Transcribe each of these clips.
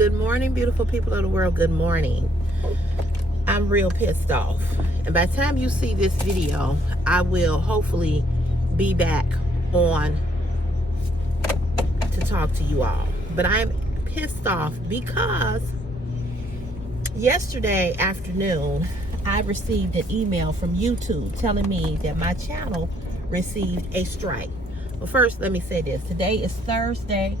Good morning, beautiful people of the world. Good morning. I'm real pissed off. And by the time you see this video, I will hopefully be back on to talk to you all. But I'm pissed off because yesterday afternoon, I received an email from YouTube telling me that my channel received a strike. Well, first, let me say this. Today is Thursday.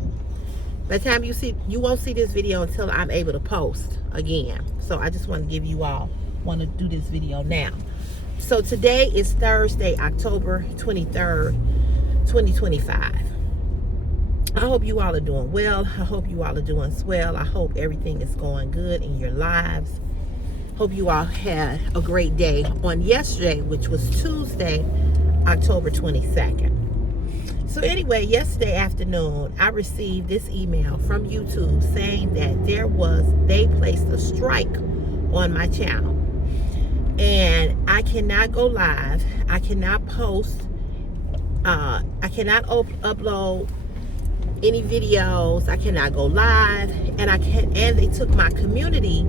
By the time you won't see this video until I'm able to post again. So I just want to give you all, want to do this video now. So today is Thursday, October 23rd, 2025. I hope you all are doing well. I hope you all are doing swell. I hope everything is going good in your lives. Hope you all had a great day on yesterday, which was Tuesday, October 22nd. So anyway, yesterday afternoon, I received this email from YouTube saying that they placed a strike on my channel. And I cannot go live. I cannot post. I cannot upload any videos. I cannot go live. And they took my community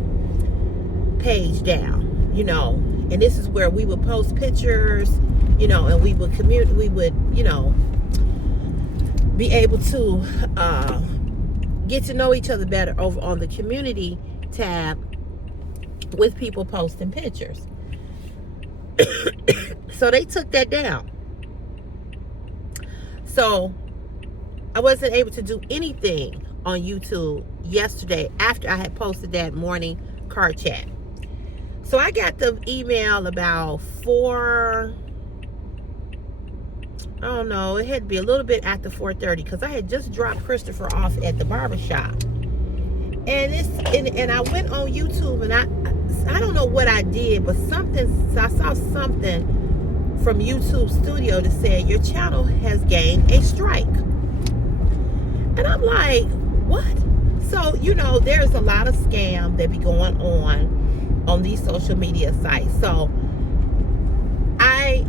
page down, and this is where we would post pictures, and we would be able to get to know each other better over on the community tab with people posting pictures. So they took that down. So I wasn't able to do anything on YouTube yesterday after I had posted that morning car chat. So I got the email about I don't know, it had to be a little bit after 4:30 because I had just dropped Christopher off at the barbershop. And I went on YouTube and I don't know what I did, but I saw something from YouTube Studio that said your channel has gained a strike. And I'm like, what? So, there's a lot of scam that be going on these social media sites. So I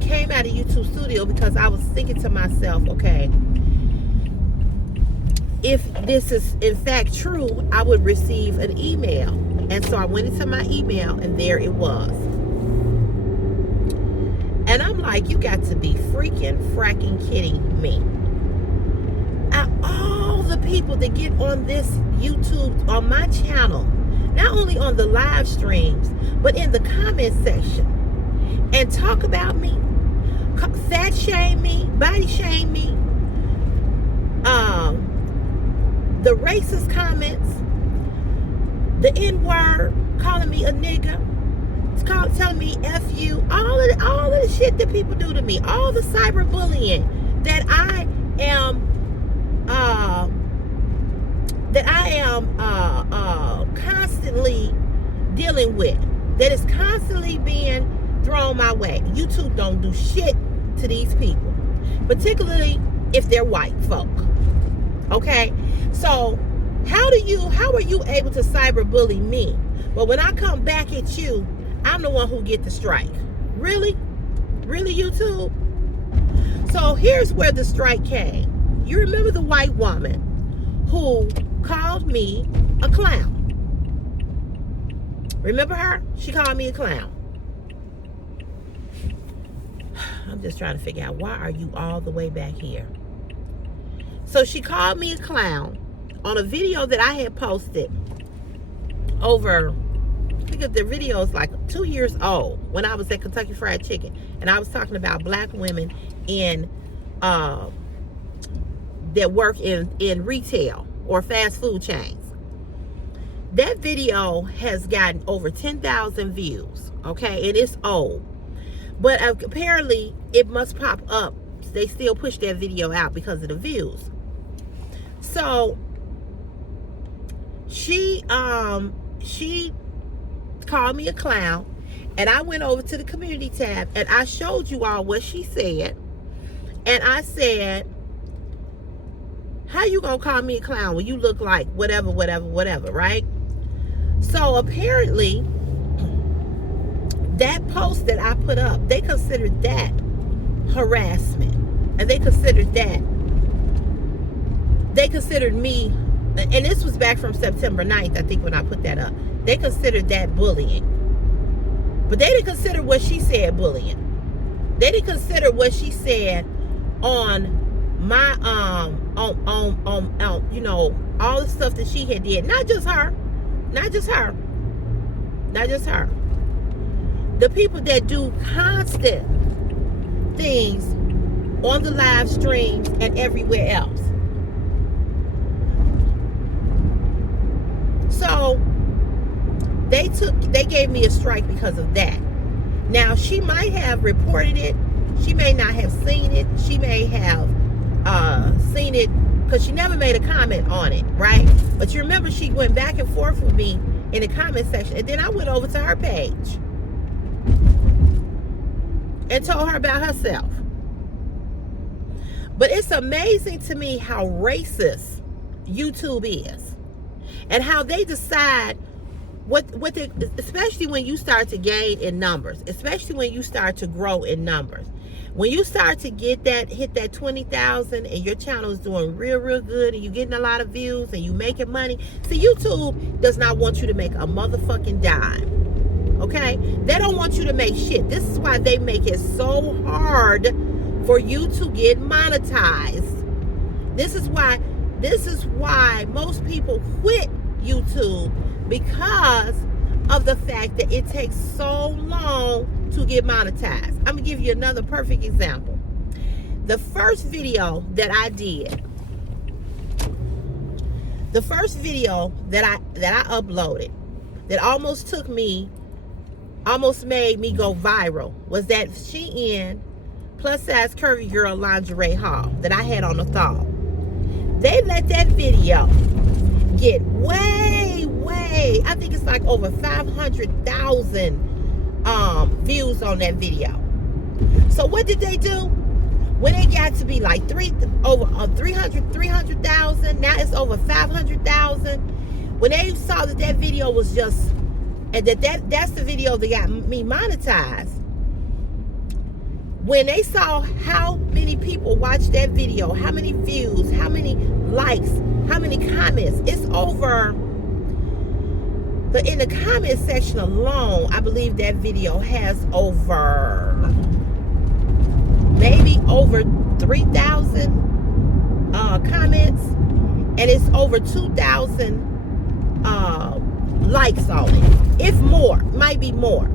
came out of YouTube Studio because I was thinking to myself, okay, if this is in fact true, I would receive an email. And so I went into my email and there it was. And I'm like, you got to be fracking kidding me. Out all the people that get on this YouTube, on my channel, not only on the live streams, but in the comment section, and talk about me, fat shame me, body shame me, the racist comments, the N-word, calling me a nigga, telling me F you, all of the shit that people do to me, all the cyberbullying that I am constantly dealing with, that is constantly being thrown my way. YouTube don't do shit to these people, particularly if they're white folk. Okay, so how are you able to cyberbully me, but when I come back at you, I'm the one who get the strike? Really YouTube? So here's where the strike came. You remember the white woman who called me a clown? Remember her? She called me a clown. I'm just trying to figure out, why are you all the way back here? So she called me a clown on a video that I had posted over, I think the video is like 2 years old, when I was at Kentucky Fried Chicken. And I was talking about black women that work in retail or fast food chains. That video has gotten over 10,000 views, okay? And it's old. But apparently, it must pop up. They still push that video out because of the views. So, she called me a clown. And I went over to the community tab. And I showed you all what she said. And I said, how you gonna call me a clown when you look like whatever, right? So apparently, that post that I put up, they considered that harassment. And they considered me and this was back from September 9th, I think, when I put that up. They considered that bullying. But they didn't consider what she said bullying. They didn't consider what she said on my you know, all the stuff that she had did. Not just her. Not just her. Not just her. The people that do constant things on the live streams and everywhere else. So they gave me a strike because of that. Now, she might have reported it. She may not have seen it. She may have seen it because she never made a comment on it, right? But you remember she went back and forth with me in the comment section, and then I went over to her page and told her about herself. But it's amazing to me how racist YouTube is, and how they decide what they, especially when you start to gain in numbers, especially when you start to grow in numbers. When you start to hit that 20,000 and your channel is doing real good and you're getting a lot of views and you making money. See, YouTube does not want you to make a motherfucking dime. Okay? They don't want you to make shit. This is why they make it so hard for you to get monetized. This is why most people quit YouTube, because of the fact that it takes so long to get monetized. I'm gonna give you another perfect example. The first video that I did, the first video that I uploaded that almost made me go viral was that Shein plus size curvy girl lingerie haul that I had on the thong. They let that video get way, I think it's like over 500,000 views on that video. So what did they do? When it got to be like over 300,000, now it's over 500,000. When they saw that video was just, and that's the video that got me monetized. When they saw how many people watched that video, how many views, how many likes, how many comments, it's over. But in the comment section alone, I believe that video has maybe over 3,000 comments, and it's over 2,000 likes on it. If more, might be more.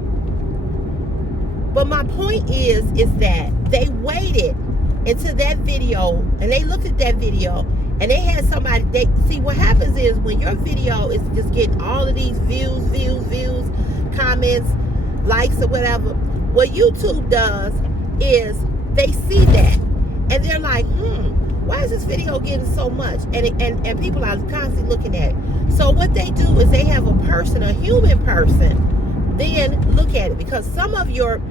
But my point is that they waited until that video, and they looked at that video, and they had somebody, see what happens is when your video is just getting all of these views, comments, likes or whatever, what YouTube does is they see that and they're like, why is this video getting so much? And people are constantly looking at it. So what they do is they have a human person, then look at it, because some of your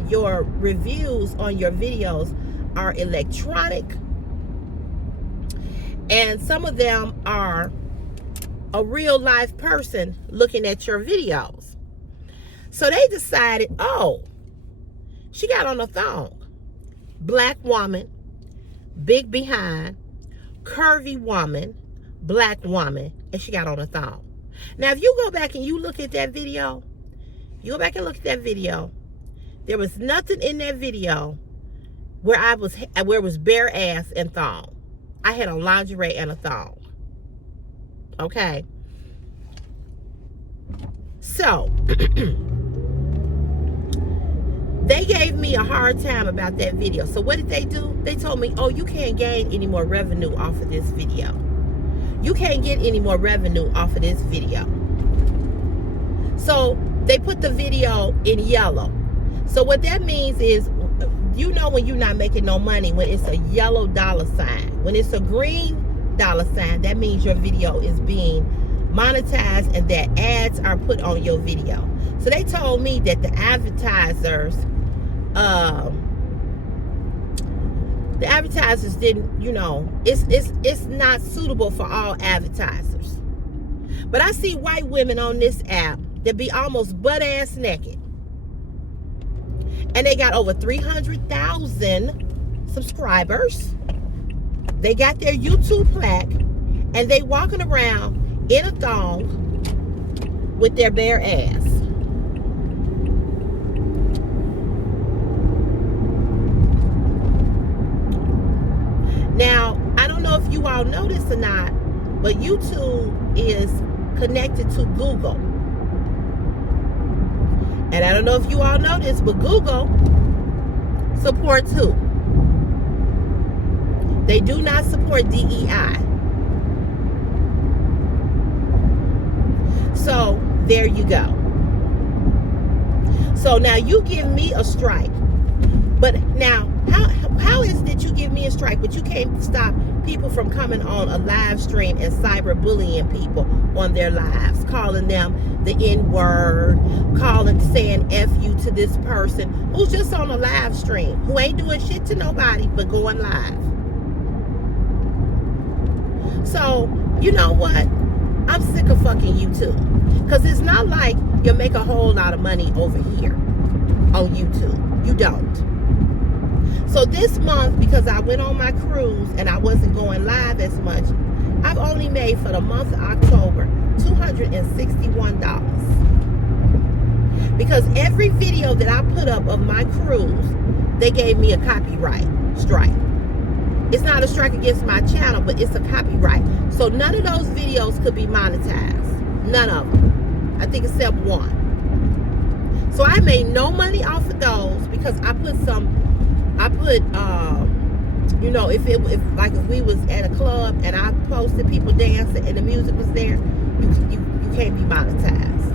reviews on your videos are electronic, and some of them are a real life person looking at your videos. So they decided, oh, she got on a thong. Black woman, big behind, curvy woman, black woman, and she got on a thong. Now, if you go back and you look at that video, there was nothing in that video where it was bare ass and thong. I had on lingerie and a thong. Okay. So they gave me a hard time about that video. So what did they do? They told me, oh, you can't gain any more revenue off of this video. You can't get any more revenue off of this video. So they put the video in yellow. So what that means is, you know when you're not making no money when it's a yellow dollar sign. When it's a green dollar sign, that means your video is being monetized and that ads are put on your video. So they told me that the advertisers didn't, you know, it's not suitable for all advertisers. But I see white women on this app that be almost butt ass naked, and they got over 300,000 subscribers. They got their YouTube plaque, And they walking around in a thong with their bare ass. Now, I don't know if you all know this or not, but YouTube is connected to Google. And I don't know if you all know this, but Google supports who? They do not support DEI. So, there you go. So, now you give me a strike. But now, how is it that you give me a strike, but you can't stop people from coming on a live stream and cyberbullying people on their lives, calling them the N-word, saying F you to this person who's just on a live stream, who ain't doing shit to nobody but going live. So, you know what? I'm sick of fucking YouTube. Because it's not like you make a whole lot of money over here on YouTube. You don't. So this month, because I went on my cruise and I wasn't going live as much, I've only made for the month of October $261. Because every video that I put up of my cruise, they gave me a copyright strike. It's not a strike against my channel, but it's a copyright. So none of those videos could be monetized. None of them. I think except one. So I made no money off of those because I put you know, if we was at a club and I posted people dancing and the music was there, you can't be monetized.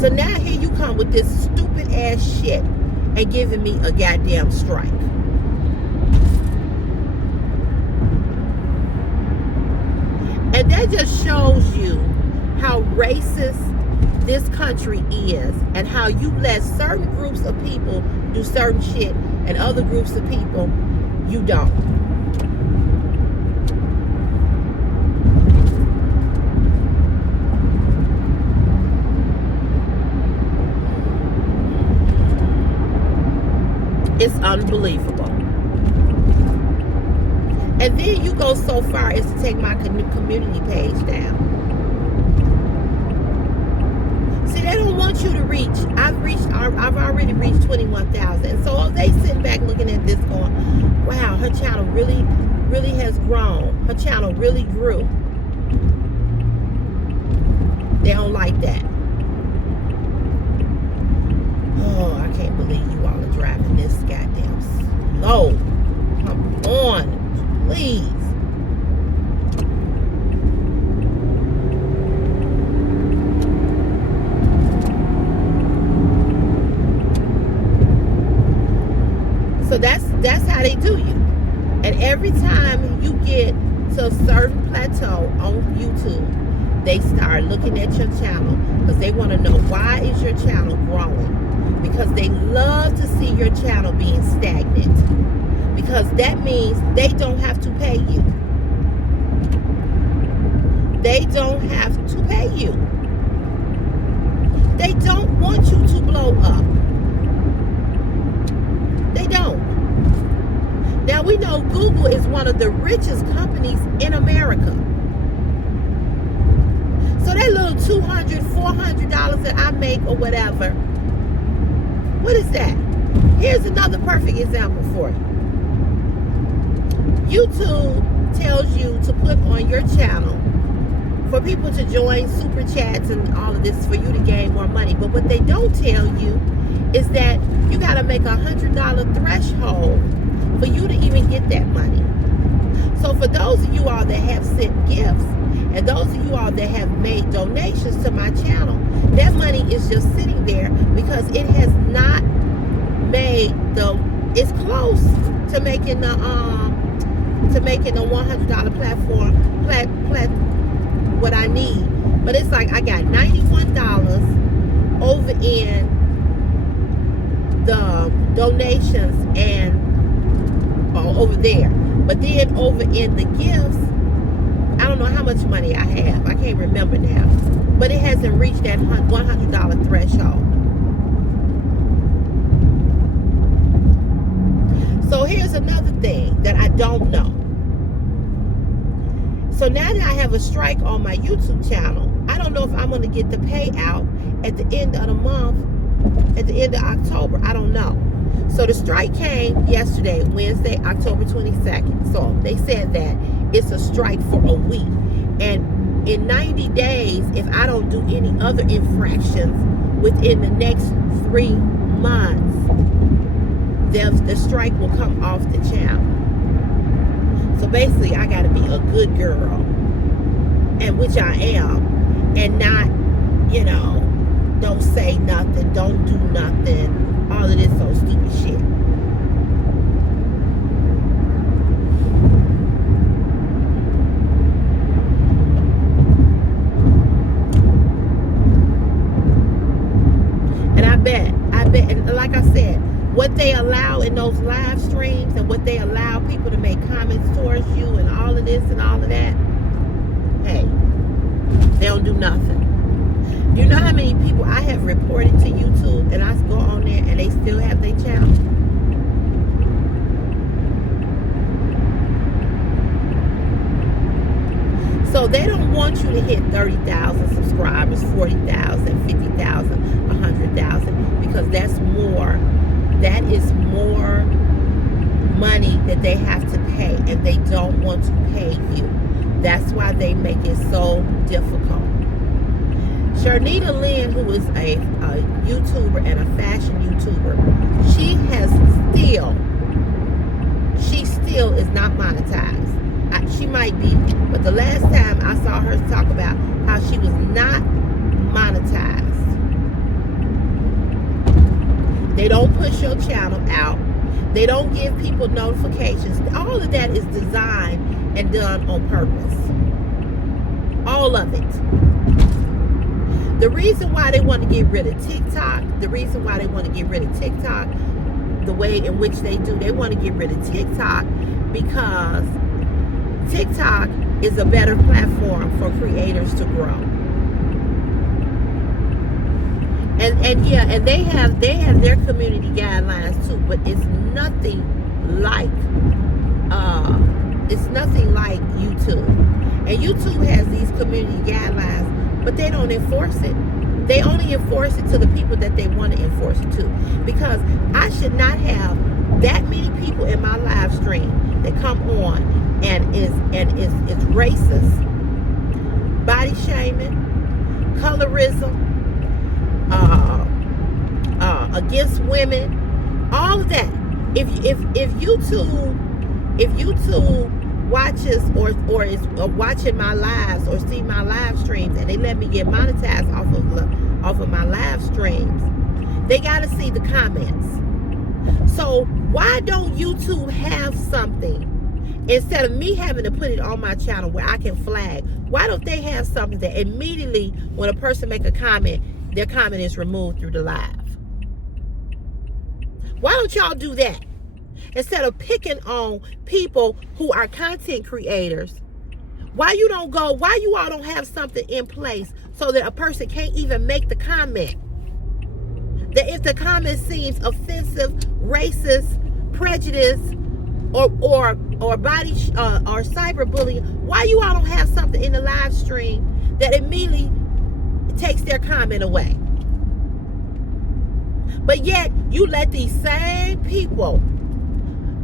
So now here you come with this stupid ass shit and giving me a goddamn strike. And that just shows you how racist this country is and how you let certain groups of people do certain shit and other groups of people you don't. It's unbelievable. And then you go so far as to take my community page down. See, they don't want you to reach. I've already reached 21,000. So they sitting back looking at this going, wow, her channel really, really has grown. Her channel really grew. They don't like that. Oh, I can't believe you all are driving this goddamn slow. Come on, please. So that's how they do you. And every time you get to a certain plateau on YouTube, they start looking at your channel because they want to know, why is your channel growing? Because they love to see your channel being stagnant. Because that means they don't have to pay you. They don't have to pay you. They don't want you to blow up. They don't. Now we know Google is one of the richest companies in America. So that little $200, $400 that I make or whatever, what is that? Here's another perfect example for you. YouTube tells you to put on your channel for people to join super chats and all of this for you to gain more money. But what they don't tell you is that you got to make a $100 threshold for you to even get that money. So for those of you all that have sent gifts and those of you all that have made donations to my channel, that money is just sitting there because it has not made it's close to making the $100 platform what I need. But it's like I got $91 over in the donations and over there. But then over in the gifts, I don't know how much money I have. I can't remember now. But it hasn't reached that $100 threshold. So here's here's another thing that I don't know. So now that I have a strike on my YouTube channel, I don't know if I'm going to get the payout at the end of the month, at the end of October. I don't know. So the strike came yesterday, Wednesday, October 22nd. So they said that it's a strike for a week. And in 90 days, if I don't do any other infractions within the next 3 months, the strike will come off the channel. So basically, I got to be a good girl, and which I am, and not, you know, don't say nothing, don't do nothing, all of this so stupid shit. And I bet, and like I said, what they allow in those live streams and what they allow people to make comments towards you and all of this and all of that, hey, they don't do nothing. You know how many people I have reported to YouTube and I go on there and they still have their channel? So they don't want you to hit 30,000 subscribers, 40,000, 50,000, 100,000, because that's more. That is more money that they have to pay, and they don't want to pay you. That's why they make it so difficult. Sharnita Lynn, who is a YouTuber and a fashion YouTuber, she still is not monetized. She might be, but the last time I saw her talk about how she was not monetized. They don't push your channel out. They don't give people notifications. All of that is designed and done on purpose. All of it. The reason why they want to get rid of TikTok, the way in which they do, they want to get rid of TikTok because TikTok is a better platform for creators to grow. And they have their community guidelines too, but it's nothing like YouTube. And YouTube has these community guidelines, but they don't enforce it. They only enforce it to the people that they want to enforce it to. Because I should not have that many people in my live stream that come on and is racist, body shaming, colorism, against women, all of that. If YouTube watches or is watching my lives or see my live streams and they let me get monetized off of my live streams, they got to see the comments. So why don't YouTube have something, instead of me having to put it on my channel where I can flag? Why don't they have something that immediately when a person make a comment, their comment is removed through the live? Why don't y'all do that? Instead of picking on people who are content creators, why you all don't have something in place so that a person can't even make the comment? That if the comment seems offensive, racist, prejudice, or body or cyberbullying, why you all don't have something in the live stream that immediately takes their comment away? But yet you let these same people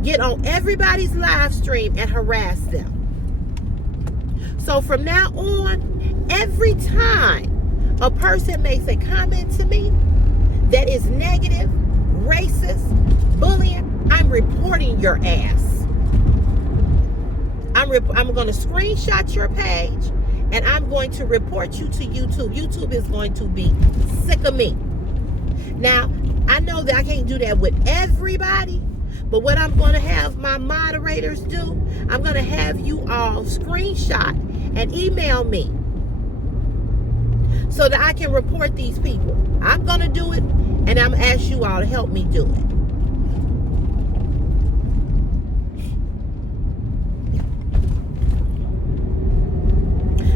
get on everybody's live stream and harass them. So from now on, every time a person makes a comment to me that is negative, racist, bullying, I'm reporting your ass. I'm going to screenshot your page and I'm going to report you to YouTube. YouTube is going to be sick of me. Now, I know that I can't do that with everybody, but what I'm going to have my moderators do, I'm going to have you all screenshot and email me so that I can report these people. I'm going to do it, and I'm going to ask you all to help me do it.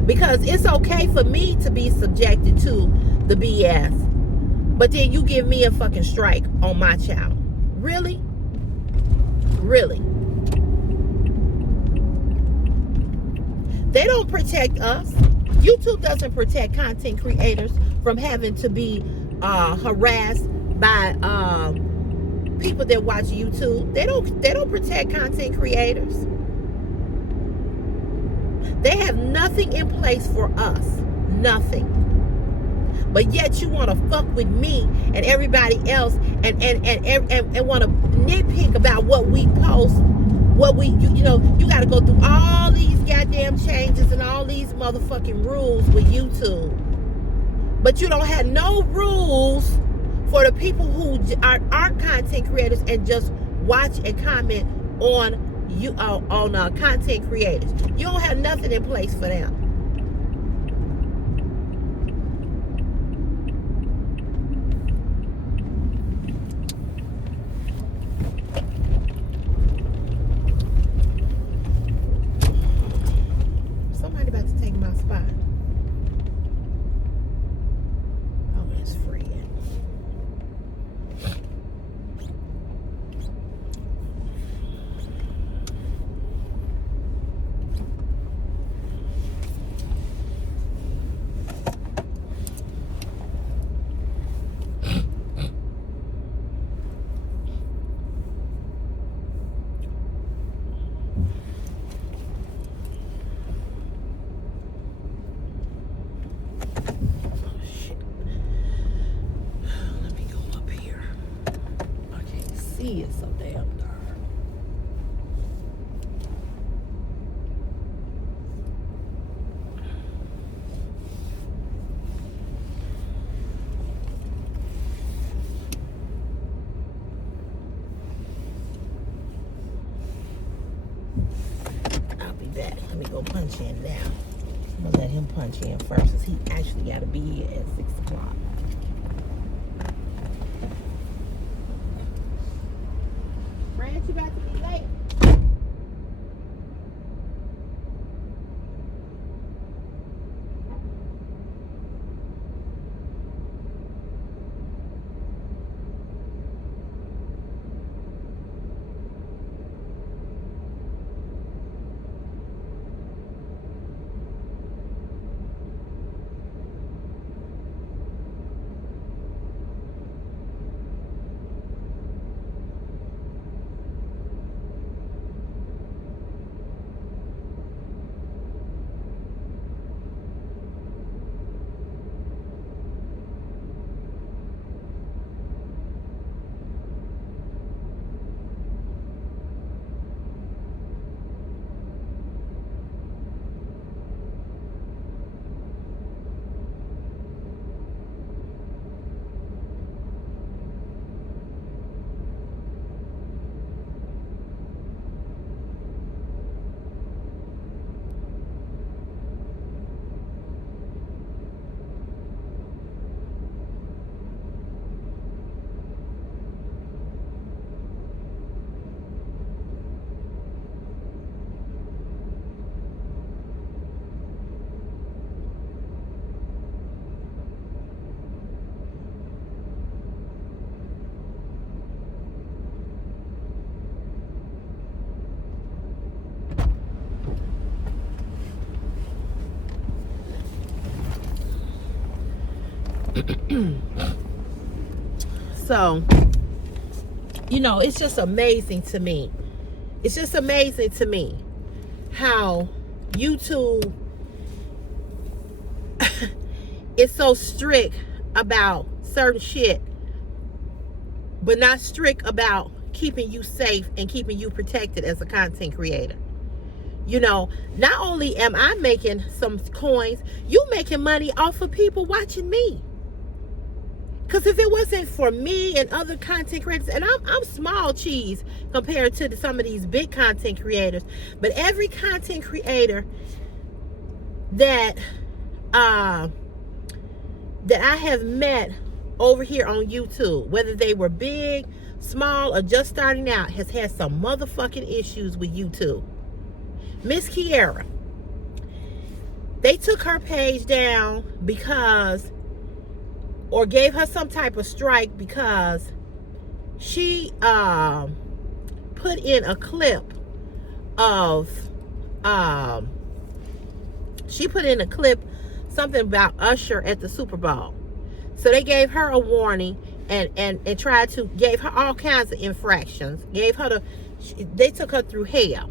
Because it's okay for me to be subjected to the BS, but then you give me a fucking strike on my channel. Really? Really. They don't protect us. YouTube doesn't protect content creators from having to be harassed by people that watch YouTube. They don't protect content creators. They have nothing in place for us. Nothing. But yet you want to fuck with me and everybody else and want to nitpick about what we post, what we you know, you got to go through all these goddamn changes and all these motherfucking rules with YouTube. But you don't have no rules for the people who aren't content creators and just watch and comment on content creators. You don't have nothing in place for them. Somebody about to take my spot. Oh, it's free. It's so damn dark. I'll be back. Let me go punch in now. I'm gonna let him punch in first, because he actually got to be here at 6 o'clock. Brad, you about to be late. So, you know, it's just amazing to me. It's just amazing to me how YouTube is so strict about certain shit, but not strict about keeping you safe and keeping you protected as a content creator. You know, not only am I making some coins, you making money off of people watching me. Because if it wasn't for me and other content creators, and I'm small cheese compared to some of these big content creators, but every content creator that I have met over here on YouTube, whether they were big, small, or just starting out, has had some motherfucking issues with YouTube. Miss Kiera, they took her page down because, or gave her some type of strike because she put in a clip of, something about Usher at the Super Bowl. So they gave her a warning and gave her all kinds of infractions. They took her through hell.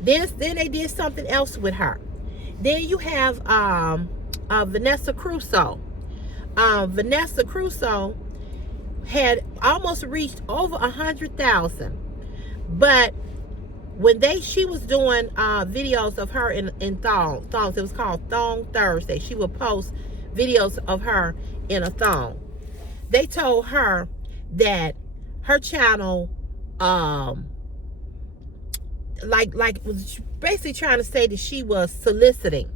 Then they did something else with her. Then you have Vanessa Crusoe. Vanessa Crusoe had almost reached over 100,000, but when she was doing videos of her in thongs, it was called Thong Thursday. She would post videos of her in a thong. They told her that her channel was basically trying to say that she was soliciting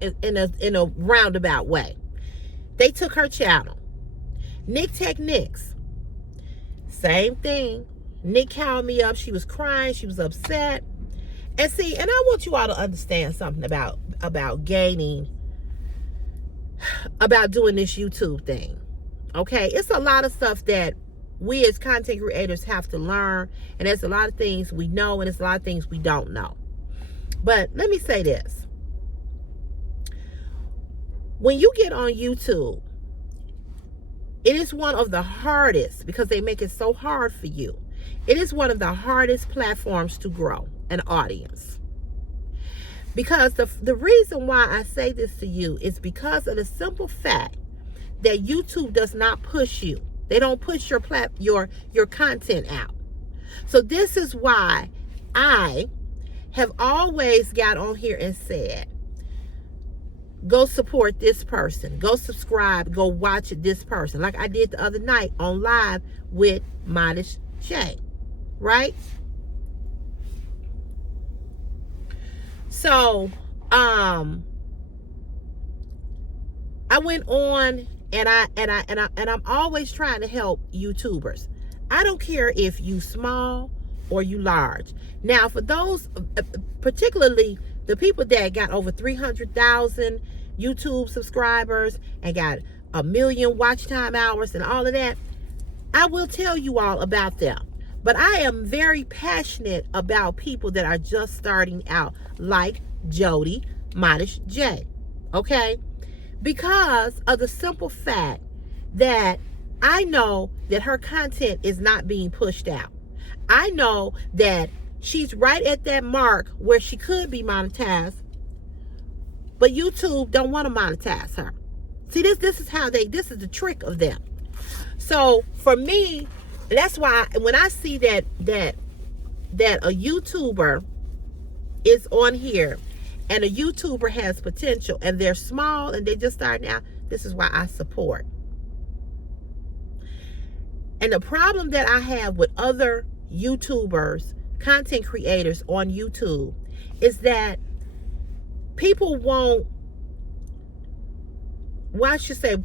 in a roundabout way. They took her channel. Nick Techniques, same thing. Nick called me up. She was crying. She was upset. And see, and I want you all to understand something about doing this YouTube thing. Okay? It's a lot of stuff that we as content creators have to learn. And there's a lot of things we know and there's a lot of things we don't know. But let me say this. When you get on YouTube, it is one of the hardest, because they make it so hard for you. It is one of the hardest platforms to grow an audience. Because the reason why I say this to you is because of the simple fact that YouTube does not push you. They don't push your content out. So this is why I have always got on here and said, go support this person. Go subscribe. Go watch this person. Like I did the other night on live with Modest J. Right? So, I went on and I'm always trying to help YouTubers. I don't care if you small or you large. Now, for those, particularly the people that got over 300,000 YouTube subscribers and got 1 million watch time hours and all of that, I will tell you all about them. But I am very passionate about people that are just starting out, like Jody Modest J. Okay? Because of the simple fact that I know that her content is not being pushed out. I know that she's right at that mark where she could be monetized, but YouTube don't want to monetize her. See, this is this is the trick of them. So for me, that's why when I see that a YouTuber is on here and a YouTuber has potential and they're small and they just starting out, this is why I support. And the problem that I have with other YouTubers, content creators on YouTube, is that people won't, well, I should say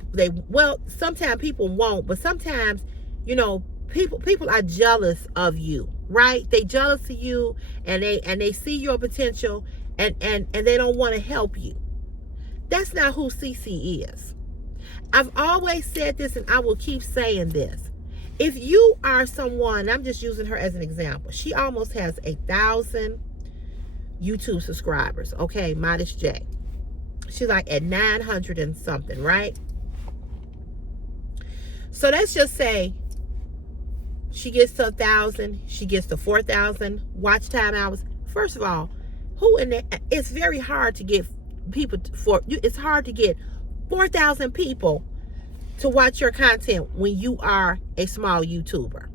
sometimes people won't, but sometimes, people are jealous of you, right? They jealous of you and they see your potential and they don't want to help you. That's not who CC is. I've always said this and I will keep saying this. If you are someone, I'm just using her as an example. She almost has 1,000 YouTube subscribers. Okay, Modest J. She's like at 900 and something, right? So let's just say she gets to 1,000. She gets to 4,000 watch time hours. First of all, it's very hard to get people it's hard to get 4,000 people to watch your content when you are a small YouTuber.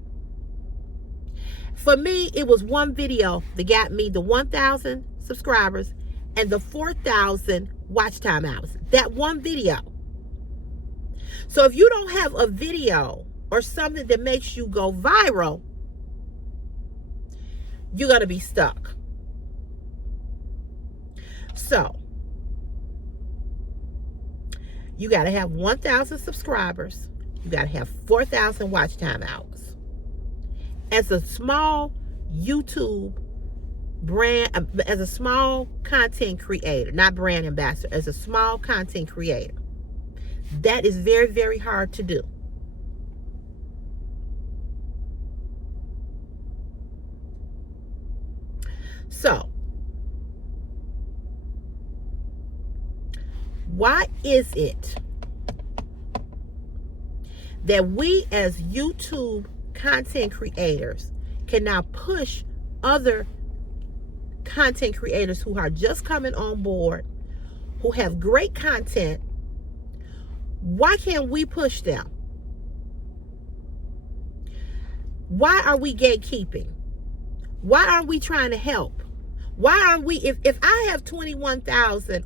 For me, it was one video that got me the 1,000 subscribers and the 4,000 watch time hours. That one video. So if you don't have a video or something that makes you go viral, you're going to be stuck. So you got to have 1,000 subscribers. You got to have 4,000 watch time hours. As a small YouTube brand, as a small content creator, not brand ambassador, as a small content creator, that is very, very hard to do. So, why is it that we as YouTube content creators can now push other content creators who are just coming on board, who have great content? Why can't we push them? Why are we gatekeeping? Why aren't we trying to help? Why aren't we, if I have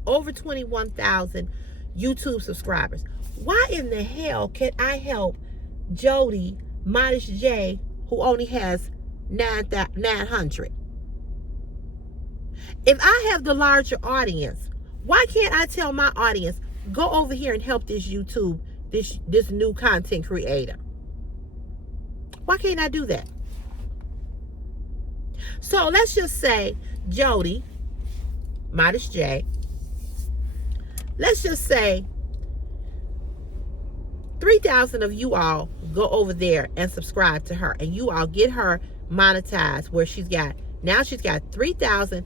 over 21,000 YouTube subscribers, why in the hell can I help Jody Modest J, who only has 900? If I have the larger audience, why can't I tell my audience, go over here and help this YouTube, this new content creator? Why can't I do that? So let's just say Jody Modest J, let's just say 3,000 of you all go over there and subscribe to her, and you all get her monetized, where she's got 3,000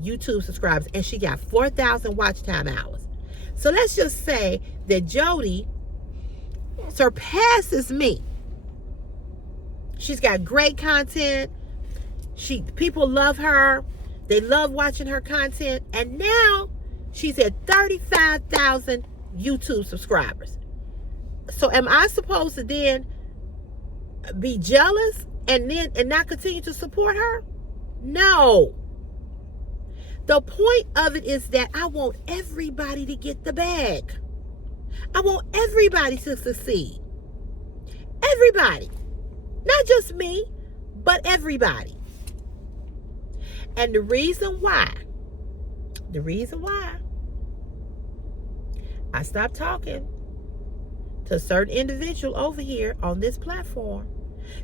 YouTube subscribers, and she got 4,000 watch time hours. So let's just say that Jody surpasses me. She's got great content. People love her. They love watching her content. And now she's at 35,000 YouTube subscribers. So am I supposed to then be jealous and not continue to support her? No. The point of it is that I want everybody to get the bag. I want everybody to succeed. Everybody. Not just me, but everybody. And the reason why I stopped talking to a certain individual over here on this platform.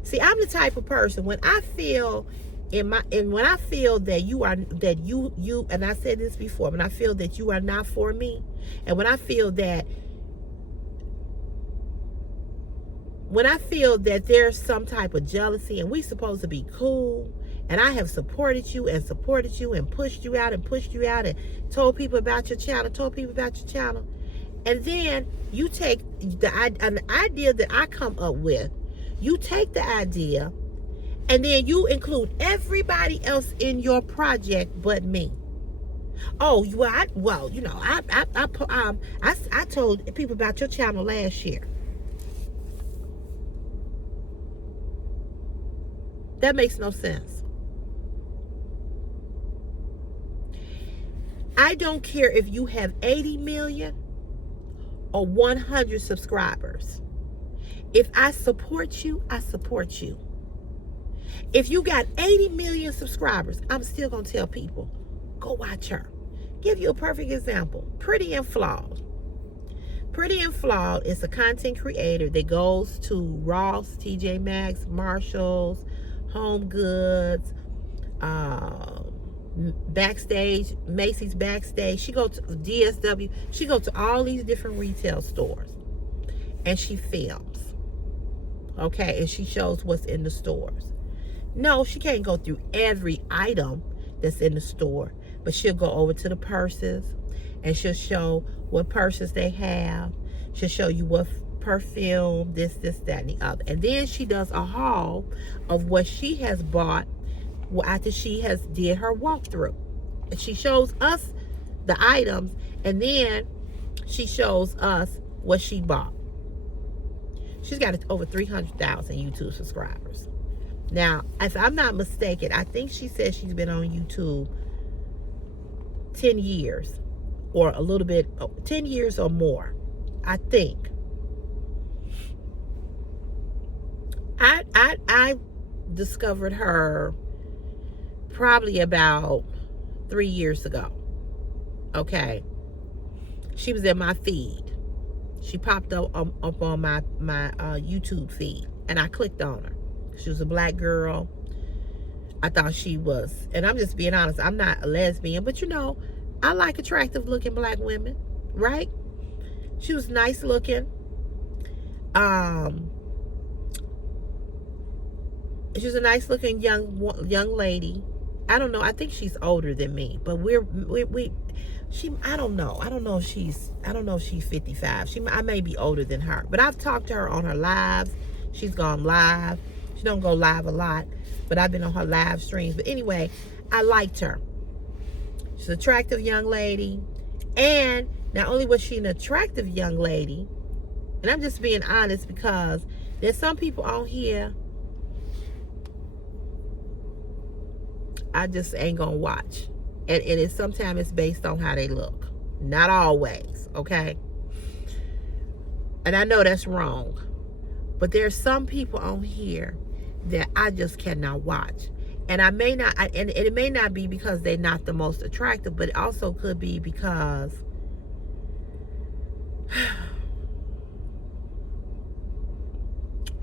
See, I'm the type of person, when I feel when I feel that you and I said this before, when I feel that you are not for me, and when I feel that there's some type of jealousy and we supposed to be cool, and I have supported you and pushed you out and told people about your channel, and then you take an idea that I come up with, you take the idea and then you include everybody else in your project but me. Oh, I told people about your channel last year. That makes no sense. I don't care if you have 80 million or 100 subscribers. If I support you, I support you. If you got 80 million subscribers, I'm still going to tell people, go watch her. Give you a perfect example. Pretty and Flawed. Pretty and Flawed is a content creator that goes to Ross, TJ Maxx, Marshalls, Home Goods, Backstage, Macy's Backstage. She goes to DSW. She goes to all these different retail stores, and she films. Okay, and she shows what's in the stores. No, she can't go through every item that's in the store, but she'll go over to the purses, and she'll show what purses they have. She'll show you what perfume, this, that, and the other. And then she does a haul of what she has bought after she has did her walkthrough. And she shows us the items, and then she shows us what she bought. She's got over 300,000 YouTube subscribers. Now, if I'm not mistaken, I think she said she's been on YouTube 10 years or a little bit, 10 years or more, I think. I discovered her probably about 3 years ago. Okay. She was in my feed. She popped up on my YouTube feed, and I clicked on her. She was a black girl. I thought she was, and I'm just being honest, I'm not a lesbian, but you know, I like attractive looking black women, right? She was nice looking. She was a nice looking young lady. I don't know. I think she's older than me, but I don't know. I don't know if she's 55. I may be older than her, but I've talked to her on her lives. She's gone live. She don't go live a lot, but I've been on her live streams. But anyway, I liked her. She's an attractive young lady. And not only was she an attractive young lady, and I'm just being honest because there's some people on here I just ain't gonna watch. And it's sometimes it's based on how they look. Not always, okay? And I know that's wrong. But there's some people on here that I just cannot watch. And I may not, and it may not be because they're not the most attractive, but it also could be because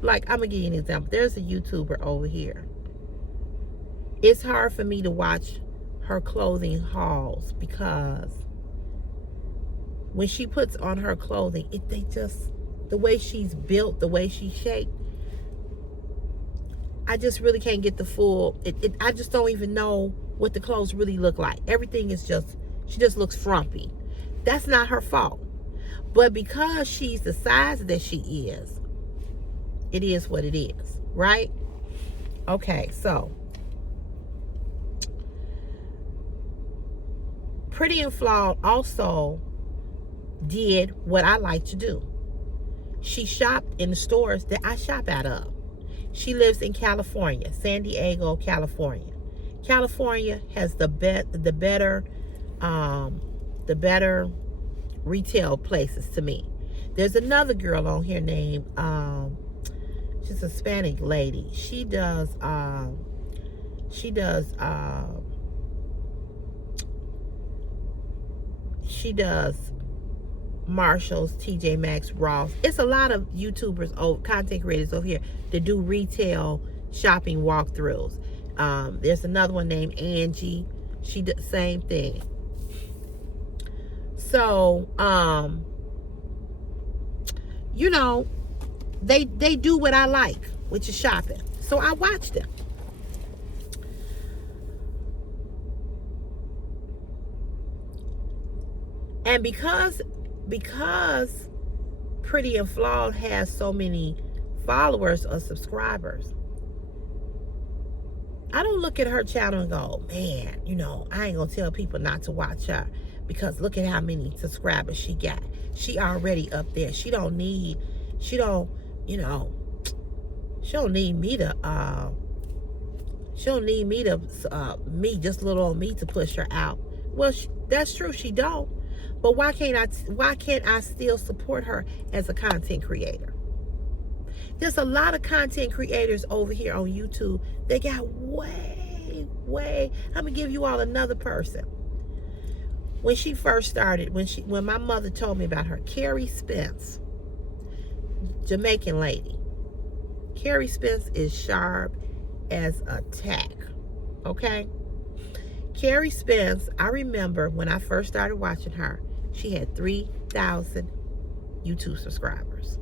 like, I'm gonna give you an example. There's a YouTuber over here. It's hard for me to watch her clothing hauls because when she puts on her clothing, the way she's built, the way she's shaped, I just really can't get the full, I just don't even know what the clothes really look like. Everything is she just looks frumpy. That's not her fault. But because she's the size that she is, it is what it is, right? Okay, so Pretty and Flawed also did what I like to do. She shopped in the stores that I shop out of. She lives in California, San Diego, California. California has the better retail places to me. There's another girl on here named she's a Hispanic lady. She does Marshalls, TJ Maxx, Ross. It's a lot of YouTubers, content creators over here that do retail shopping walkthroughs. There's another one named Angie. She did the same thing. So, you know, they do what I like, which is shopping. So I watch them. And because Pretty and Flawed has so many followers or subscribers, I don't look at her channel and go, man, you know, I ain't gonna tell people not to watch her because look at how many subscribers she got. She already up there. She don't need me to just little old me to push her out. Well, that's true, she don't. But why can't I still support her as a content creator? There's a lot of content creators over here on YouTube. They got way. I'm gonna give you all another person. When she first started, when my mother told me about her, Carrie Spence, Jamaican lady. Carrie Spence is sharp as a tack. Okay? Carrie Spence, I remember when I first started watching her, she had 3,000 YouTube subscribers.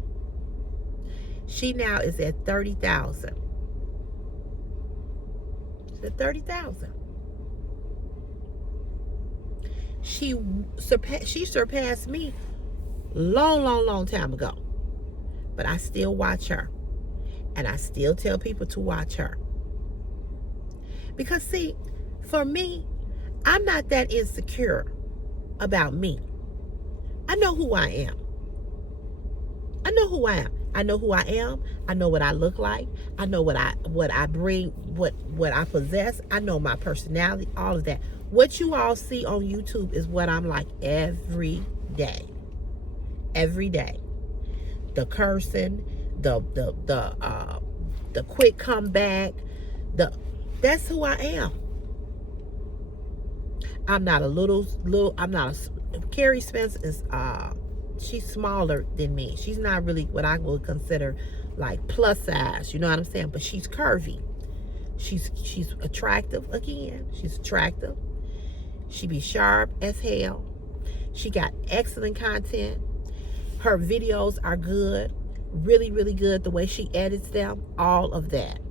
She now is at 30,000. She's at 30,000. She surpassed me long time ago. But I still watch her. And I still tell people to watch her. Because see, for me, I'm not that insecure about me. I know who I am. I know who I am. I know who I am. I know what I look like. I know what I bring, what I possess. I know my personality, all of that. What you all see on YouTube is what I'm like every day. Every day. The cursing, the quick comeback, that's who I am. I'm not Carrie Spence is she's smaller than me. She's not really what I would consider like plus size, you know what I'm saying? But she's curvy. She's attractive again. She's attractive. She be sharp as hell. She got excellent content. Her videos are good. Really good. The way she edits them, all of that.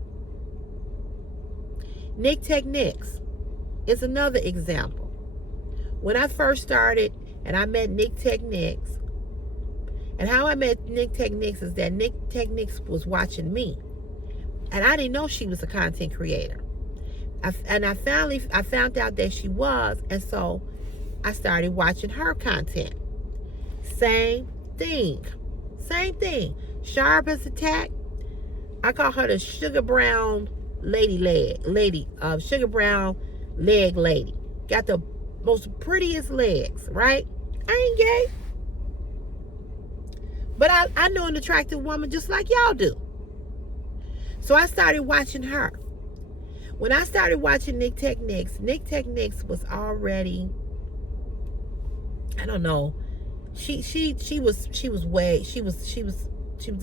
Nick Techniques. is another example. When I first started and I met Nick Techniques, and how I met Nick Techniques is that Nick Techniques was watching me. And I didn't know she was a content creator. I found out that she was, and so I started watching her content. Same thing. Sharp as a tack. I call her the sugar brown sugar brown leg lady. Got the most prettiest legs, right? I ain't gay. But I know an attractive woman just like y'all do. So I started watching her. When I started watching Nick Techniques was already, I don't know, she was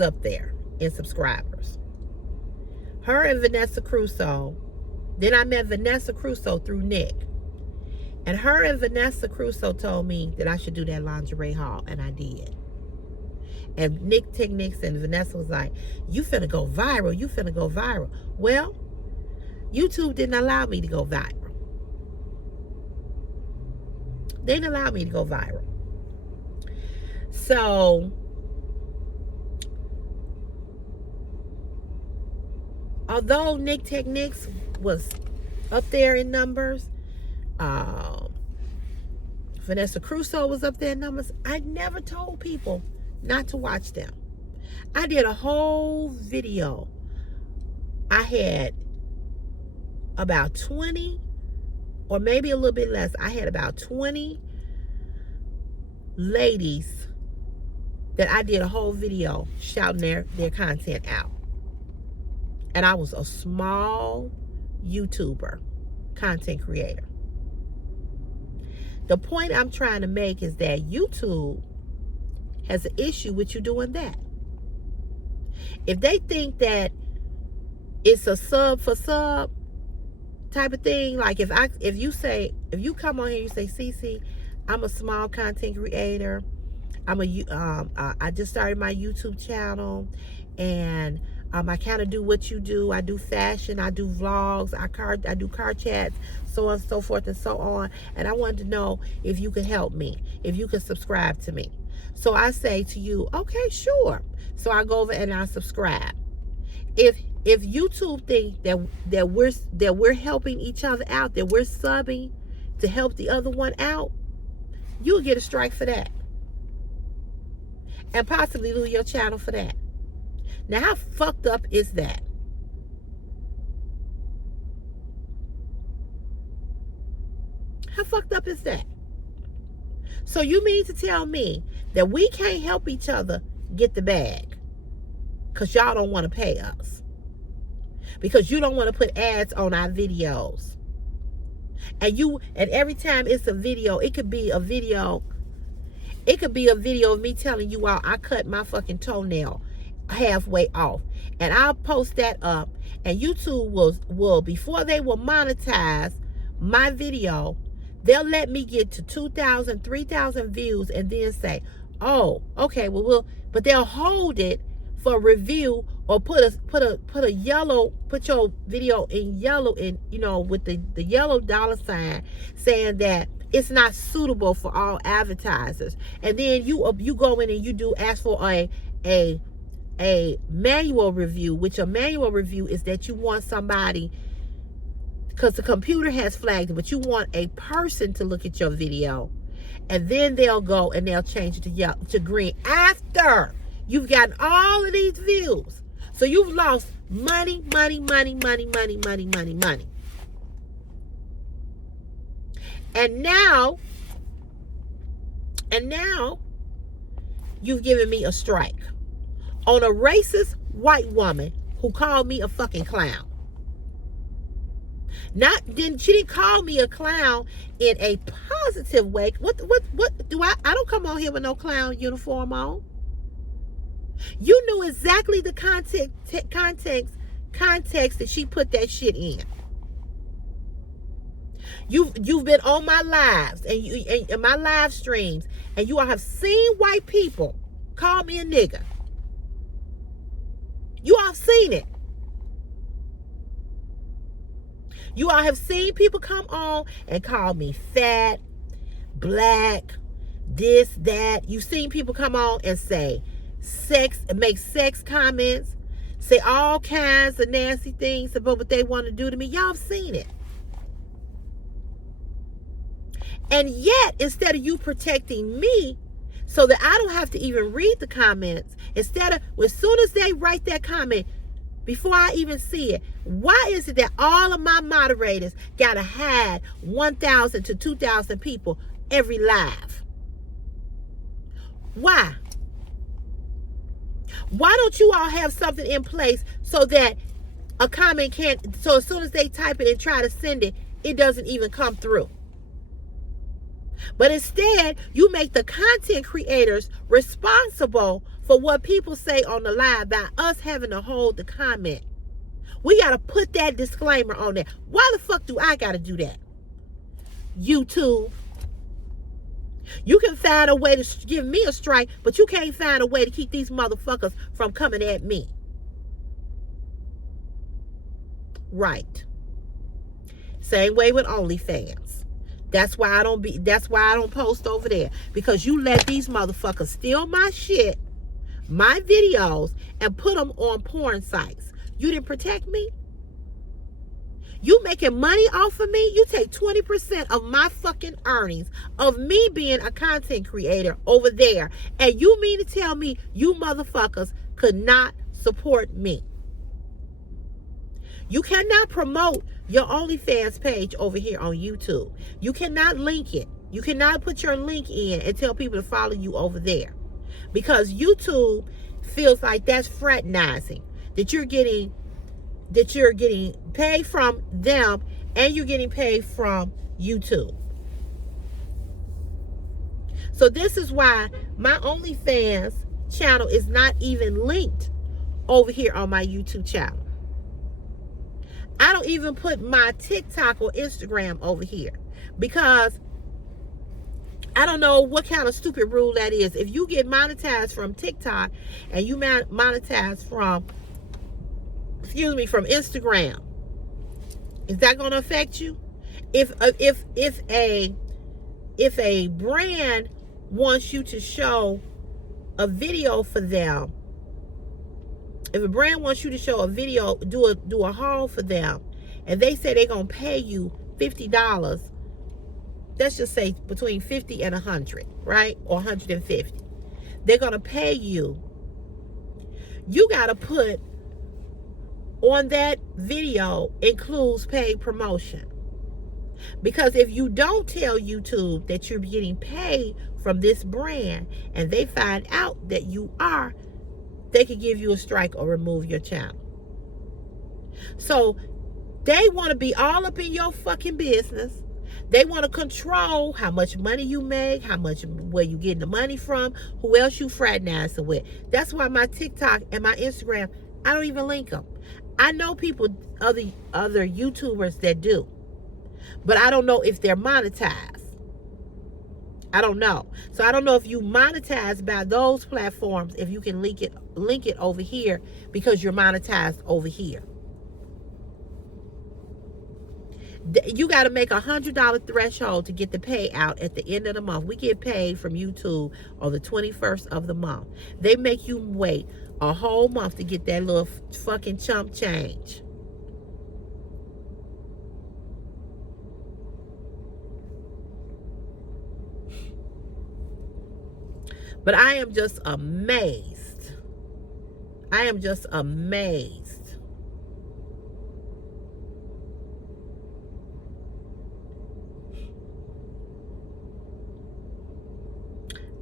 up there in subscribers. Her and Vanessa Crusoe. Then I met Vanessa Crusoe through Nick. And her and Vanessa Crusoe told me that I should do that lingerie haul, and I did. And Nick Techniques and Vanessa was like, you finna go viral. Well, YouTube didn't allow me to go viral. They didn't allow me to go viral. So, although Nick Techniques was up there in numbers, Vanessa Crusoe was up there in numbers, I never told people not to watch them. I did a whole video. I had about 20, or maybe a little bit less. I had about 20 ladies that I did a whole video shouting their content out. And I was a small YouTuber, content creator. The point I'm trying to make is that YouTube has an issue with you doing that. If they think that it's a sub for sub type of thing, like if you come on here and you say, Cece, I'm a small content creator. I just started my YouTube channel, and I kind of do what you do. I do fashion, I do vlogs, I do car chats, so on and so forth and so on. And I wanted to know if you could help me, if you could subscribe to me. So I say to you, okay, sure. So I go over and I subscribe. If YouTube think that we're helping each other out, that we're subbing to help the other one out, you'll get a strike for that. And possibly lose your channel for that. Now, how fucked up is that? How fucked up is that? So you mean to tell me that we can't help each other get the bag because y'all don't want to pay us? Because you don't want to put ads on our videos. And every time it's a video, it could be a video of me telling you all I cut my fucking toenail halfway off, and I'll post that up, and YouTube will before they will monetize my video, they'll let me get to 2,000, 3,000 views, and then say, oh, okay, but they'll hold it for review, or put your video in yellow, with the yellow dollar sign, saying that it's not suitable for all advertisers. And then you go in and you ask for a manual review, which a manual review is that you want somebody, because the computer has flagged it, but you want a person to look at your video, and then they'll go and they'll change it to green after you've gotten all of these views. So you've lost money. And now you've given me a strike on a racist white woman who called me a fucking clown. She didn't call me a clown in a positive way. What do I don't come on here with no clown uniform on. You knew exactly the context that she put that shit in. You've been on my lives and my live streams, and you all have seen white people call me a nigger. You all have seen it. You all have seen people come on and call me fat, black, this, that. You've seen people come on and say sex, make sex comments, say all kinds of nasty things about what they want to do to me. Y'all have seen it. And yet, instead of you protecting me so that I don't have to even read the comments, instead of, as soon as they write that comment, before I even see it, why is it that all of my moderators got to hide 1,000 to 2,000 people every live? Why? Why don't you all have something in place so that a comment can't, so as soon as they type it and try to send it, it doesn't even come through? But instead, you make the content creators responsible for what people say on the live by us having to hold the comment. We got to put that disclaimer on there. Why the fuck do I got to do that? YouTube. You can find a way to give me a strike, but you can't find a way to keep these motherfuckers from coming at me. Right. Same way with OnlyFans. That's why I don't post over there. Because you let these motherfuckers steal my shit, my videos, and put them on porn sites. You didn't protect me? You making money off of me? You take 20% of my fucking earnings of me being a content creator over there, and you mean to tell me you motherfuckers could not support me? You cannot promote your OnlyFans page over here on YouTube. You cannot link it. You cannot put your link in and tell people to follow you over there. Because YouTube feels like that's fraternizing. That you're getting paid from them and you're getting paid from YouTube. So this is why my OnlyFans channel is not even linked over here on my YouTube channel. I don't even put my TikTok or Instagram over here because I don't know what kind of stupid rule that is. If you get monetized from TikTok and you monetize from Instagram, is that going to affect you? If a brand wants you to show a video for them, if a brand wants you to show a video, do a haul for them, and they say they're going to pay you $50, let's just say between 50 and 100, right? Or 150. They're going to pay you. You got to put on that video includes paid promotion. Because if you don't tell YouTube that you're getting paid from this brand and they find out that you are, they could give you a strike or remove your channel. So they want to be all up in your fucking business. They want to control how much money you make, where you getting the money from, who else you fraternizing with. That's why my TikTok and my Instagram, I don't even link them. I know people, other YouTubers that do, but I don't know if they're monetized. I don't know. So I don't know if you monetize by those platforms, if you can link it over here because you're monetized over here. You got to make $100 threshold to get the payout at the end of the month. We get paid from YouTube on the 21st of the month. They make you wait a whole month to get that little fucking chump change. But I am just amazed. I am just amazed.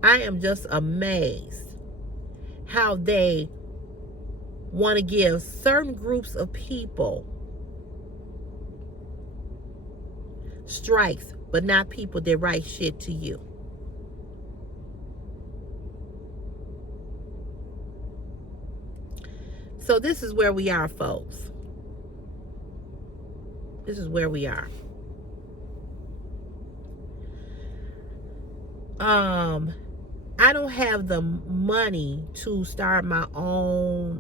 I am just amazed how they want to give certain groups of people strikes, but not people that write shit to you. So this is where we are, folks. This is where we are. I don't have the money to start my own,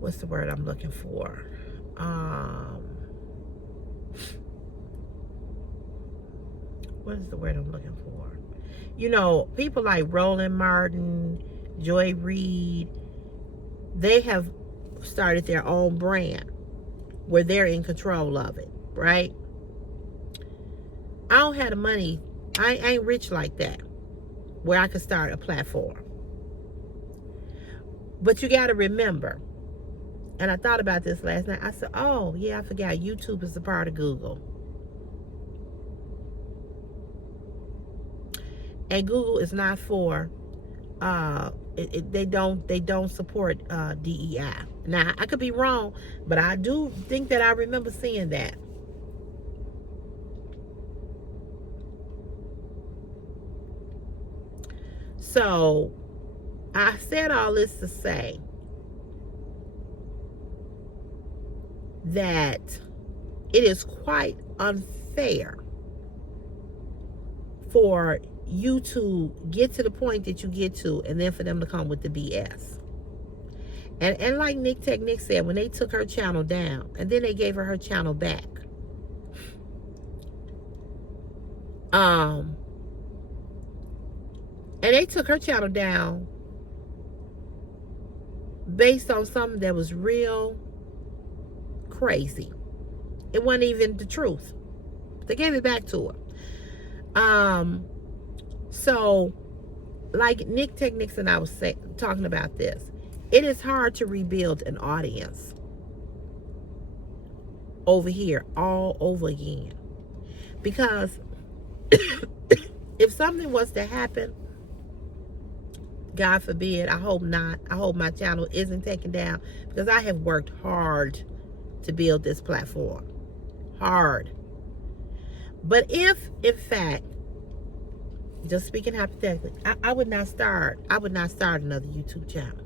what's the word I'm looking for? what is the word I'm looking for? You know, people like Roland Martin, Joy Reid, they have started their own brand where they're in control of it, right? I don't have the money. I ain't rich like that where I could start a platform. But you got to remember, and I thought about this last night. I said, oh, yeah, I forgot YouTube is a part of Google. And Google is not for, they don't support DEI. Now, I could be wrong, but I do think that I remember seeing that. So, I said all this to say that it is quite unfair for you to get to the point that you get to and then for them to come with the BS. And like Nick Technique said, when they took her channel down and then they gave her channel back, and they took her channel down based on something that was real crazy. It wasn't even the truth. They gave it back to her. So, like Nick Techniques and I was talking about this, it is hard to rebuild an audience over here all over again. Because if something was to happen, God forbid, I hope not. I hope my channel isn't taken down because I have worked hard to build this platform. Hard. But if, in fact, just speaking hypothetically, I would not start another YouTube channel.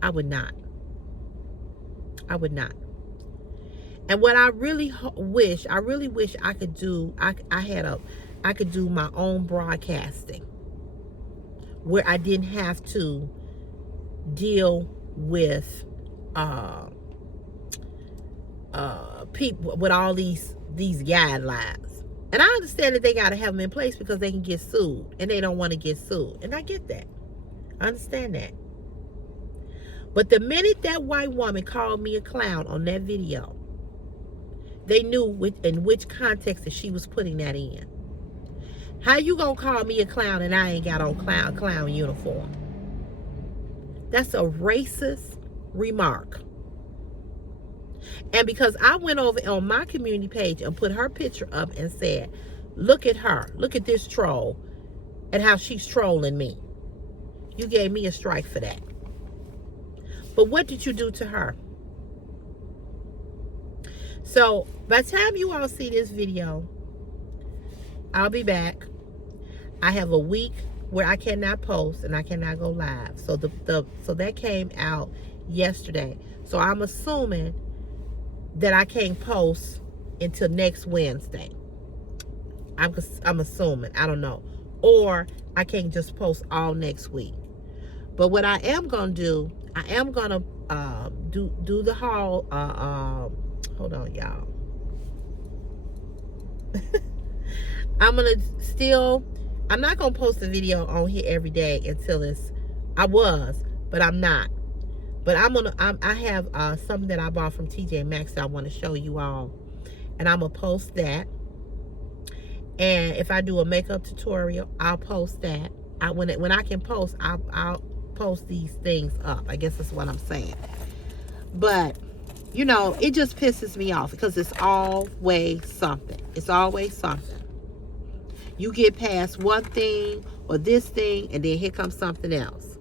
I would not. And what I really wish I could do, I could do my own broadcasting where I didn't have to deal with people with all these guidelines. And I understand that they got to have them in place because they can get sued and they don't want to get sued. And I get that. I understand that. But the minute that white woman called me a clown on that video, they knew in which context that she was putting that in. How you gonna call me a clown and I ain't got on clown uniform? That's a racist remark. And because I went over on my community page and put her picture up and said, look at her, look at this troll and how she's trolling me. You gave me a strike for that. But what did you do to her? So by the time you all see this video, I'll be back. I have a week where I cannot post and I cannot go live. So so that came out yesterday. So I'm assuming that I can't post until next Wednesday. I'm assuming. I don't know. Or I can't just post all next week. But what I am going to do, I am going to do the haul. Hold on, y'all. I'm not going to post a video on here every day until but I'm not. But I have something that I bought from TJ Maxx that I want to show you all. And I'm going to post that. And if I do a makeup tutorial, I'll post that. When I can post, I'll post these things up. I guess that's what I'm saying. But, you know, it just pisses me off because it's always something. It's always something. You get past one thing or this thing, and then here comes something else.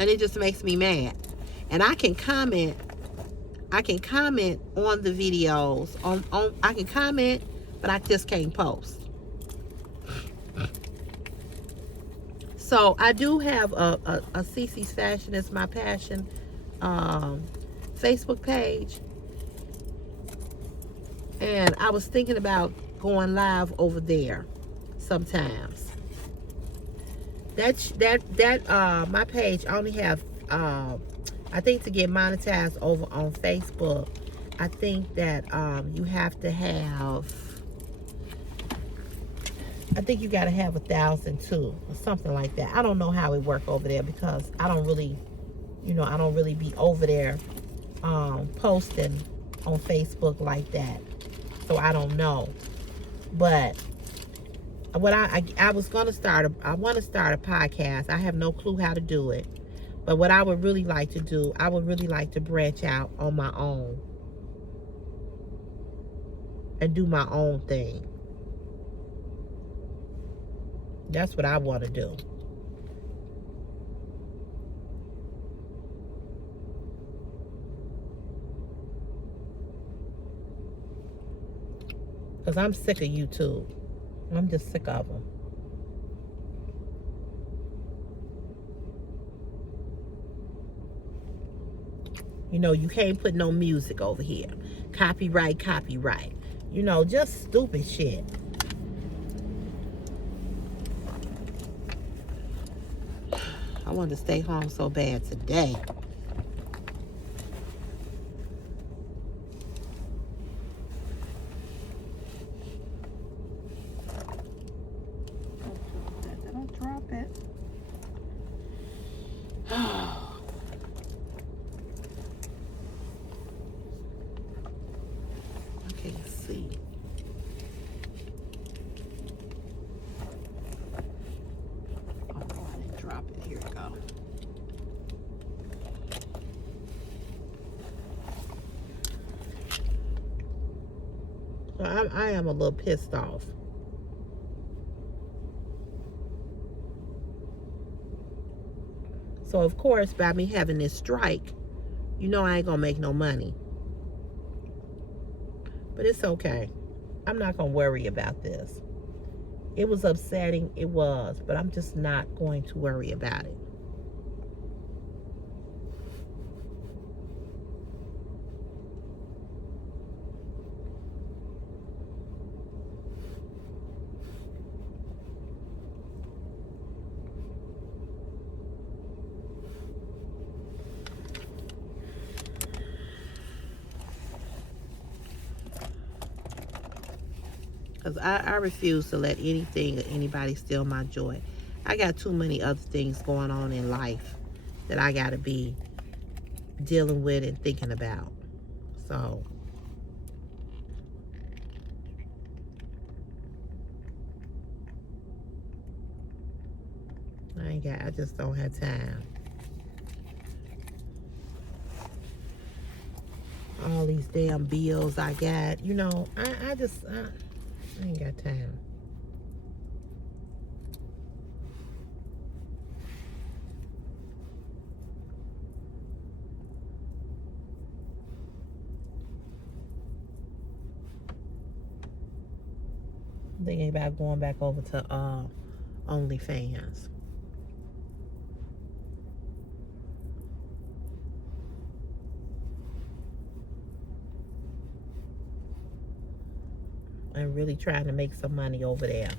And it just makes me mad. And I can comment on the videos. I can comment, but I just can't post. So I do have a CC's Fashion is My Passion Facebook page. And I was thinking about going live over there sometimes. My page only have I think to get monetized over on Facebook, I think that you have to have, I think you got to have 1,000 too, or something like that. I don't know how it work over there because I don't really, I don't really be over there posting on Facebook like that. So I don't know. But what I was gonna start, I want to start a podcast. I have no clue how to do it. But what I would really like to do, I would really like to branch out on my own and do my own thing. That's what I want to do. Because I'm sick of YouTube. I'm just sick of them. You can't put no music over here. Copyright. Just stupid shit. I wanted to stay home so bad today. Don't drop it. Okay, let's see. Oh, I didn't drop it. Here we go. So I am a little pissed off. So, of course, by me having this strike, I ain't going to make no money. But it's okay. I'm not going to worry about this. It was upsetting. It was. But I'm just not going to worry about it. Because I refuse to let anything or anybody steal my joy. I got too many other things going on in life that I got to be dealing with and thinking about. So, I just don't have time. All these damn bills I got, I ain't got time. I'm thinking about going back over to OnlyFans. And really trying to make some money over there.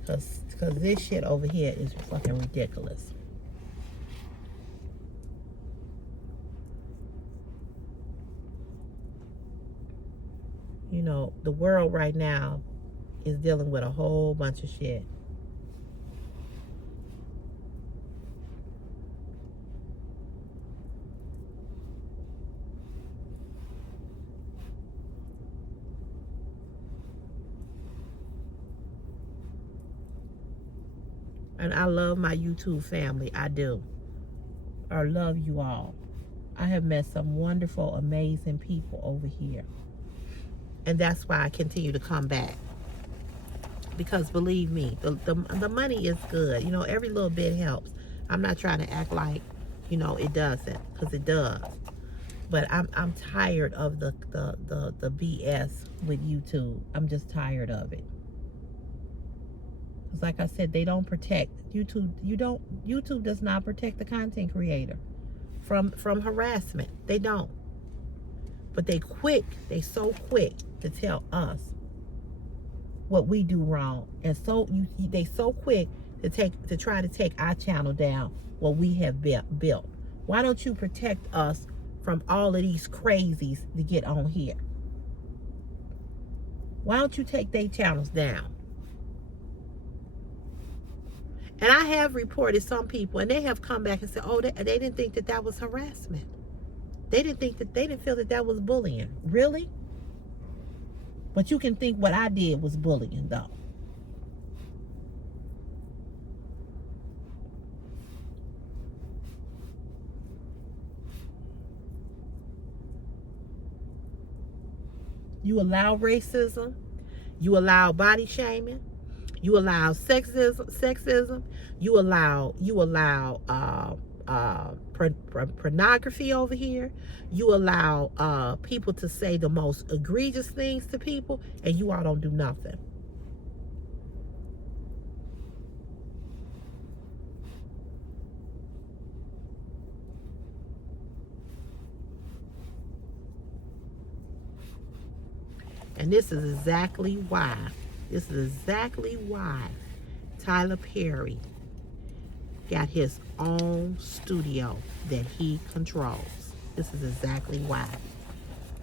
Because this shit over here is fucking ridiculous. The world right now is dealing with a whole bunch of shit. And I love my YouTube family. I do. I love you all. I have met some wonderful, amazing people over here. And that's why I continue to come back. Because believe me, the money is good. Every little bit helps. I'm not trying to act like, it doesn't. Because it does. But I'm tired of the BS with YouTube. I'm just tired of it. Because like I said, they don't protect YouTube. YouTube does not protect the content creator from harassment. They don't. But they so quick to tell us what we do wrong. And they so quick to try to take our channel down, what we have built? Why don't you protect us from all of these crazies to get on here? Why don't you take their channels down? And I have reported some people, and they have come back and said, oh, they didn't think that that was harassment. They didn't feel that that was bullying. Really? But you can think what I did was bullying, though. You allow racism. You allow body shaming. You allow sexism. You allow pornography over here. You allow people to say the most egregious things to people, and you all don't do nothing. And this is exactly why. Tyler Perry got his own studio that he controls. This is exactly why.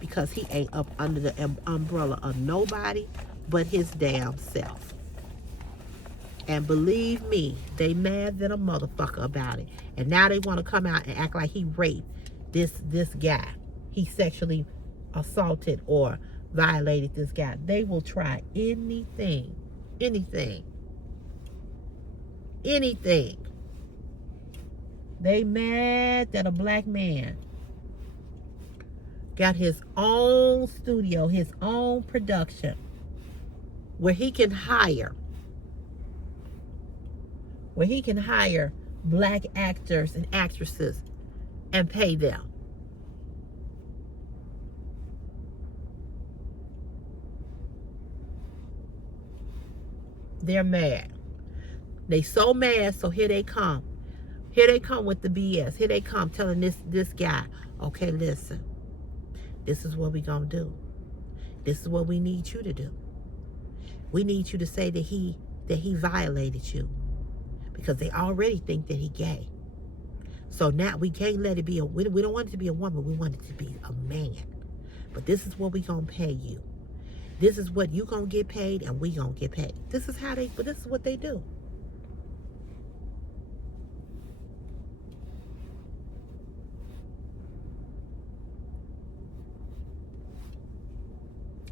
Because he ain't up under the umbrella of nobody but his damn self. And believe me, they mad than a motherfucker about it. And now they want to come out and act like he raped this guy. He sexually assaulted or violated this guy. They will try anything. They mad that a black man got his own studio, his own production, where he can hire black actors and actresses and pay them. They're mad. They so mad, so here they come. Here they come with the BS. Here they come telling this guy, okay, listen, this is what we gonna do. This is what we need you to do. We need you to say that he violated you, because they already think that he gay. So now we can't let it be we don't want it to be a woman. We want it to be a man. But this is what we gonna pay you. This is what you gonna get paid, and we gonna get paid. This is what they do.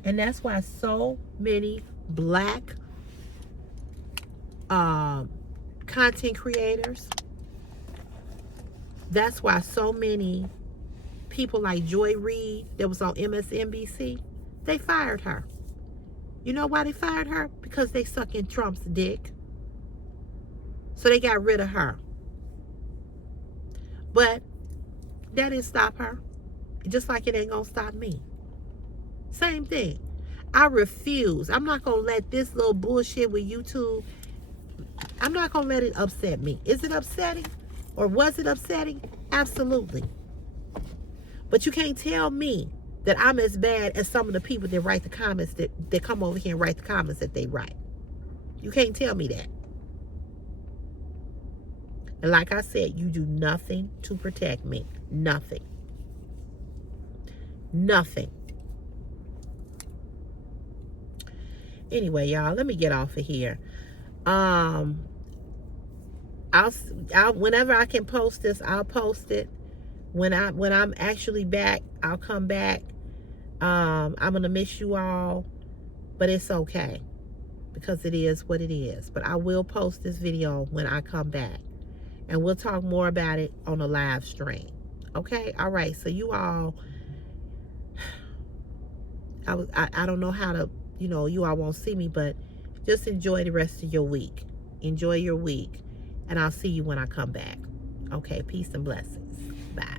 And that's why so many black content creators, that's why so many people like Joy Reid that was on MSNBC, they fired her. You know why they fired her? Because they sucking Trump's dick. So they got rid of her. But that didn't stop her. Just like it ain't gonna stop me. Same thing. I refuse. I'm not gonna let this little bullshit with YouTube, I'm not gonna let it upset me. Is it upsetting? Or was it upsetting? Absolutely. But you can't tell me that I'm as bad as some of the people that write the comments, that come over here and write the comments that they write. You can't tell me that. And like I said, you do nothing to protect me. Nothing. Nothing. Anyway, y'all, let me get off of here. I'll whenever I can post this, I'll post it. When I'm actually back, I'll come back. I'm gonna miss you all, but it's okay, because it is what it is. But I will post this video when I come back, and we'll talk more about it on a live stream. Okay? All right. So you all, I don't know how to, you all won't see me, but just enjoy the rest of your week. Enjoy your week, and I'll see you when I come back. Okay? Peace and blessings. Bye.